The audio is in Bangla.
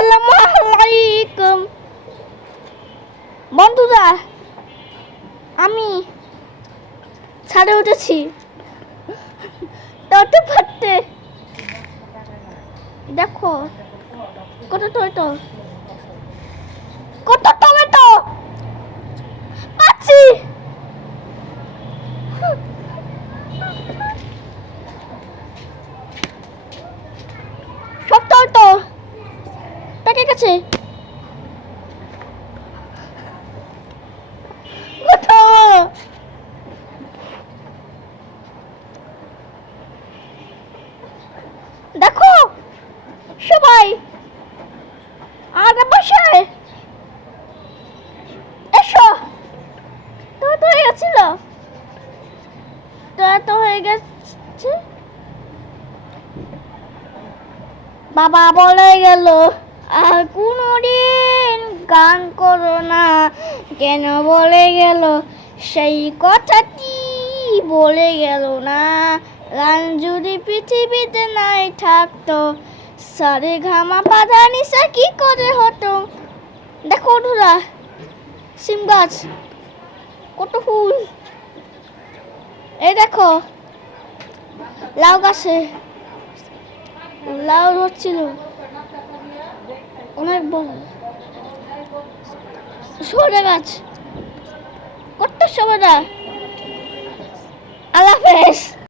আসসালামু আলাইকুম বন্ধুরা, আমি ছাদে উঠেছি টমেটো ফাটতে। দেখো কত টমেটো, কত টমেটো পাচ্ছি। সব টমেটো পেকে গেছে। দেখো সবাই আগে বসায় এসো। তো হয়ে গেছিল, তো হয়ে গেছে। বাবা বলে গেল আর কোনোদিন গান করো না, কেন বলে গেল সেই কথাটি বলে গেল না। গান যদি পৃথিবীতে নাই থাকতো, সারে ঘামা পাধা নিশা কি করে হতো। দেখো বন্ধুরা, সিম গাছ কত ফুল। এই দেখো লাউ গাছে লাউ হচ্ছিল অনেক বড়। সরে গাছ কত সবেদা। আল্লাহ হাফেজ।